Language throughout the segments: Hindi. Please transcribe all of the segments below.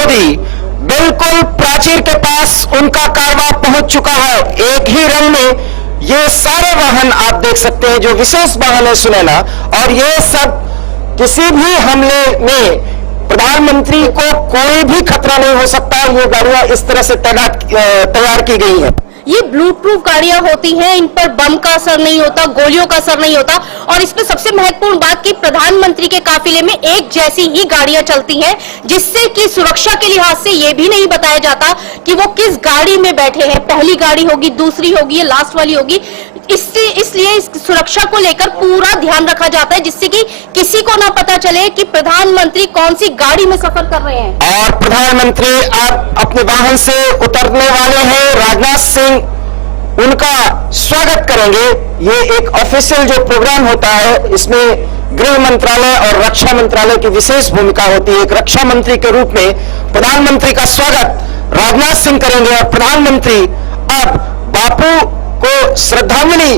मोदी बिल्कुल प्राचीर के पास उनका कारवां पहुंच चुका है। एक ही रंग में ये सारे वाहन आप देख सकते हैं, जो विशेष वाहन है सुनैना, और ये सब किसी भी हमले में प्रधानमंत्री को कोई भी खतरा नहीं हो सकता। ये गाड़ियां इस तरह से तैयार की गई हैं। ये ब्लूट प्रूफ गाड़ियां होती हैं, इन पर बम का असर नहीं होता, गोलियों का असर नहीं होता। और इसमें सबसे महत्वपूर्ण बात कि प्रधानमंत्री के काफिले में एक जैसी ही गाड़ियां चलती हैं, जिससे कि सुरक्षा के लिहाज से ये भी नहीं बताया जाता कि वो किस गाड़ी में बैठे हैं, पहली गाड़ी होगी, दूसरी होगी या लास्ट वाली होगी। इसलिए इस सुरक्षा को लेकर पूरा ध्यान रखा जाता है, जिससे कि किसी को ना पता चले कि प्रधानमंत्री कौन सी गाड़ी में सफर कर रहे हैं। और प्रधानमंत्री अब अपने वाहन से उतरने वाले हैं। राजनाथ सिंह उनका स्वागत करेंगे। ये एक ऑफिशियल जो प्रोग्राम होता है, इसमें गृह मंत्रालय और रक्षा मंत्रालय की विशेष भूमिका होती है। एक रक्षा मंत्री के रूप में प्रधानमंत्री का स्वागत राजनाथ सिंह करेंगे और प्रधानमंत्री अब बापू को श्रद्धांजलि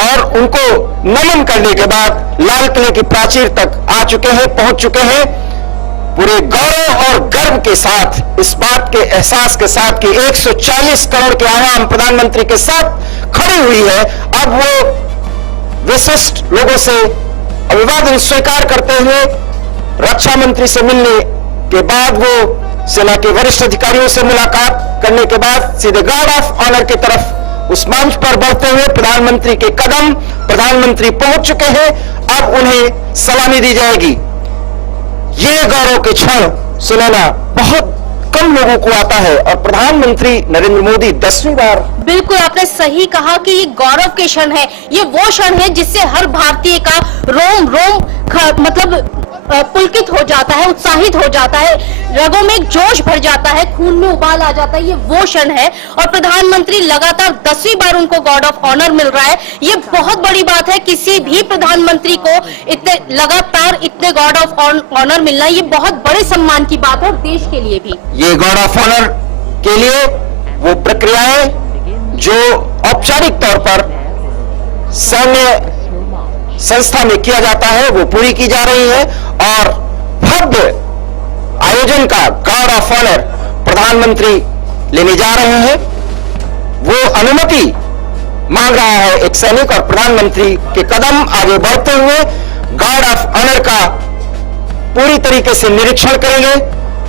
और उनको नमन करने के बाद लाल किले की प्राचीर तक आ चुके हैं, पहुंच चुके हैं, पूरे गौरव और गर्व के साथ, इस बात के एहसास के साथ कि 140 करोड़ की आवाम प्रधानमंत्री के साथ खड़ी हुई है। अब वो विशिष्ट लोगों से अभिवादन स्वीकार करते हुए रक्षा मंत्री से मिलने के बाद वो सेना के वरिष्ठ अधिकारियों से मुलाकात करने के बाद सीधे गार्ड ऑफ ऑनर की तरफ उस मंच पर बढ़ते हुए प्रधानमंत्री के कदम, प्रधानमंत्री पहुंच चुके हैं। अब उन्हें सलामी दी जाएगी। ये गौरव के क्षण सुनैना बहुत कम लोगों को आता है और प्रधानमंत्री नरेंद्र मोदी 10वीं बार। बिल्कुल आपने सही कहा कि ये गौरव के क्षण है। ये वो क्षण है जिससे हर भारतीय का रोम रोम मतलब पुलकित हो जाता है, उत्साहित हो जाता है, रगों में एक जोश भर जाता है, खून में उबाल आ जाता है। ये वो क्षण है और प्रधानमंत्री लगातार 10वीं बार उनको गार्ड ऑफ ऑनर मिल रहा है। ये बहुत बड़ी बात है। किसी भी प्रधानमंत्री को इतने लगातार इतने गार्ड ऑफ ऑनर मिलना ये बहुत बड़े सम्मान की बात है, और देश के लिए भी। ये गार्ड ऑफ ऑनर के लिए वो प्रक्रियाएं जो औपचारिक तौर पर सैन्य संस्था में किया जाता है वो पूरी की जा रही है और भव्य आयोजन का गार्ड ऑफ ऑनर प्रधानमंत्री लेने जा रहे हैं। वो अनुमति मांग रहा है एक सैनिक और प्रधानमंत्री के कदम आगे बढ़ते हुए गार्ड ऑफ ऑनर का पूरी तरीके से निरीक्षण करेंगे।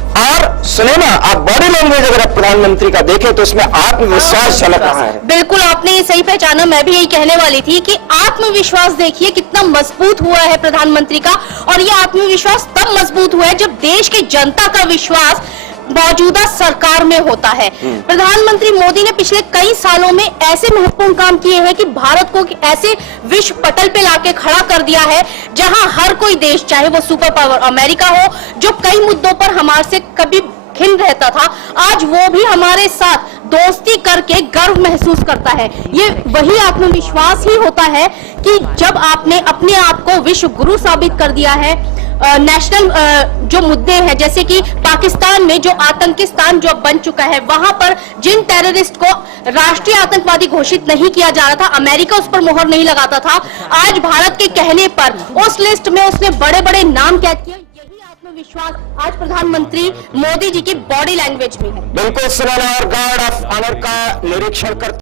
और सुनैना, आप बॉडी लैंग्वेज अगर आप प्रधानमंत्री का देखें तो उसमें आत्मविश्वास झलक रहा है। बिल्कुल आपने ये सही पहचाना। मैं भी यही कहने वाली थी कि आत्मविश्वास देखिए कितना मजबूत हुआ है प्रधानमंत्री का, और ये आत्मविश्वास तब मजबूत हुआ है जब देश की जनता का विश्वास मौजूदा सरकार में होता है। प्रधानमंत्री मोदी ने पिछले कई सालों में ऐसे महत्वपूर्ण काम किए हैं कि भारत को ऐसे विश्व पटल पे लाके खड़ा कर दिया है जहां हर कोई देश, चाहे वो सुपर पावर अमेरिका हो, जो कई मुद्दों पर हमारे से कभी खिन रहता था, आज वो भी हमारे साथ दोस्ती करके गर्व महसूस करता है। ये वही आत्मविश्वास ही होता है कि जब आपने अपने आप को विश्व गुरु साबित कर दिया है। नेशनल जो मुद्दे हैं, जैसे कि पाकिस्तान में जो आतंकिस्तान जो बन चुका है, वहां पर जिन टेररिस्ट को राष्ट्रीय आतंकवादी घोषित नहीं किया जा रहा था, अमेरिका उस पर मोहर नहीं लगाता था, आज भारत के कहने पर उस लिस्ट में उसने बड़े बड़े नाम कैद किया। यही आत्मविश्वास आज प्रधानमंत्री मोदी जी की बॉडी लैंग्वेज में है। बिल्कुल सुनैना, और गार्ड ऑफ ऑनर का निरीक्षण करते